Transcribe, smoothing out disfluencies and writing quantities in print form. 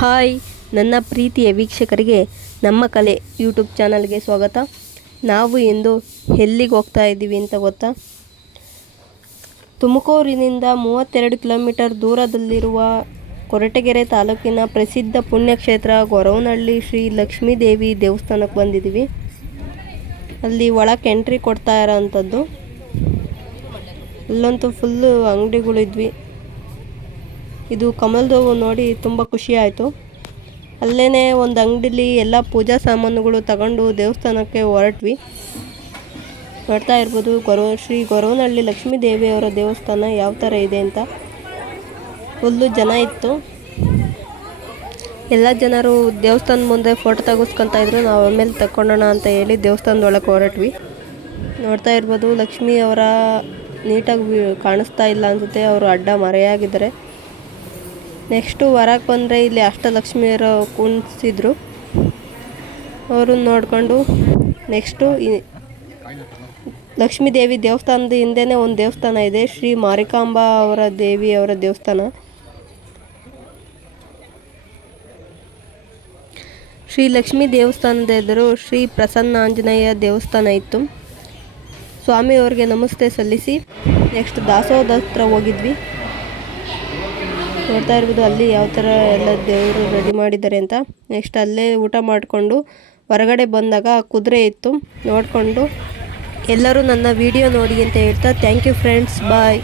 Hi ನನ್ನ ಪ್ರೀತಿಯ ವೀಕ್ಷಕರಿಗೆ ನಮ್ಮ ಕಲೆ ಯೂಟ್ಯೂಬ್ ಚಾನಲ್ಗೆ ಸ್ವಾಗತ. ನಾವು ಇಂದು ಎಲ್ಲಿಗೆ ಹೋಗ್ತಾ ಇದ್ದೀವಿ ಅಂತ ಗೊತ್ತಾ? ತುಮಕೂರಿನಿಂದ 32 ಕಿಲೋಮೀಟರ್ ದೂರದಲ್ಲಿರುವ ಕೊರಟಗೆರೆ ತಾಲೂಕಿನ ಪ್ರಸಿದ್ಧ ಪುಣ್ಯಕ್ಷೇತ್ರ ಗೊರವನಹಳ್ಳಿ ಶ್ರೀ ಲಕ್ಷ್ಮೀ ದೇವಿ ದೇವಸ್ಥಾನಕ್ಕೆ ಬಂದಿದ್ದೀವಿ. ಅಲ್ಲಿ ಒಳಕ್ಕೆ ಎಂಟ್ರಿ ಕೊಡ್ತಾ ಇರೋವಂಥದ್ದು. ಅಲ್ಲಂತೂ ಫುಲ್ಲು ಅಂಗಡಿಗಳಿದ್ವಿ. ಇದು ಕಮಲದ ಹೂವು ನೋಡಿ ತುಂಬ ಖುಷಿ ಆಯಿತು. ಅಲ್ಲೇ ಒಂದು ಅಂಗಡಿಲಿ ಎಲ್ಲ ಪೂಜಾ ಸಾಮಾನುಗಳು ತಗೊಂಡು ದೇವಸ್ಥಾನಕ್ಕೆ ಹೊರಟ್ವಿ. ನೋಡ್ತಾ ಇರ್ಬೋದು ಶ್ರೀ ಗೊರವನಹಳ್ಳಿ ಲಕ್ಷ್ಮೀ ದೇವಿಯವರ ದೇವಸ್ಥಾನ ಯಾವ ಥರ ಇದೆ ಅಂತ. ಫುಲ್ಲು ಜನ ಇತ್ತು. ಎಲ್ಲ ಜನರು ದೇವಸ್ಥಾನದ ಮುಂದೆ ಫೋಟೋ ತೆಗೆಸ್ಕೊತಾ ಇದ್ರು. ನಾವು ಆಮೇಲೆ ತಗೊಳ್ಳೋಣ ಅಂತ ಹೇಳಿ ದೇವಸ್ಥಾನದೊಳಗೆ ಹೊರಟ್ವಿ. ನೋಡ್ತಾ ಇರ್ಬೋದು ಲಕ್ಷ್ಮಿಯವರ ನೀಟಾಗಿ ಕಾಣಿಸ್ತಾ ಇಲ್ಲ ಅನಿಸುತ್ತೆ. ಅವರು ಅಡ್ಡ ಮರೆಯಾಗಿದ್ದಾರೆ. ನೆಕ್ಸ್ಟು ಹೊರಗೆ ಬಂದರೆ ಇಲ್ಲಿ ಅಷ್ಟಲಕ್ಷ್ಮಿಯರು ಕುಣಿಸಿದ್ರು. ಅವ್ರನ್ನ ನೋಡಿಕೊಂಡು ನೆಕ್ಸ್ಟು ಲಕ್ಷ್ಮೀ ದೇವಿ ದೇವಸ್ಥಾನದ ಹಿಂದೆನೇ ಒಂದು ದೇವಸ್ಥಾನ ಇದೆ, ಶ್ರೀ ಮಾರಿಕಾಂಬಾ ಅವರ ದೇವಿಯವರ ದೇವಸ್ಥಾನ. ಶ್ರೀ ಲಕ್ಷ್ಮೀ ದೇವಸ್ಥಾನದ ಎದುರು ಶ್ರೀ ಪ್ರಸನ್ನಾಂಜನೇಯ ದೇವಸ್ಥಾನ ಇತ್ತು. ಸ್ವಾಮಿಯವ್ರಿಗೆ ನಮಸ್ತೆ ಸಲ್ಲಿಸಿ ನೆಕ್ಸ್ಟ್ ದಾಸೋಹದ ಹತ್ರ ಹೋಗಿದ್ವಿ. ನೋಡ್ತಾ ಇರ್ಬೋದು ಅಲ್ಲಿ ಯಾವ ಥರ ಎಲ್ಲ ದೇವರು ರೆಡಿ ಮಾಡಿದ್ದಾರೆ ಅಂತ. ನೆಕ್ಸ್ಟ್ ಅಲ್ಲೇ ಊಟ ಮಾಡಿಕೊಂಡು ಹೊರಗಡೆ ಬಂದಾಗ ಕುದುರೆ ಇತ್ತು, ನೋಡಿಕೊಂಡು ಎಲ್ಲರೂ ನನ್ನ ವಿಡಿಯೋ ನೋಡಿ ಅಂತ ಹೇಳ್ತಾ ಥ್ಯಾಂಕ್ ಯು ಫ್ರೆಂಡ್ಸ್, ಬಾಯ್.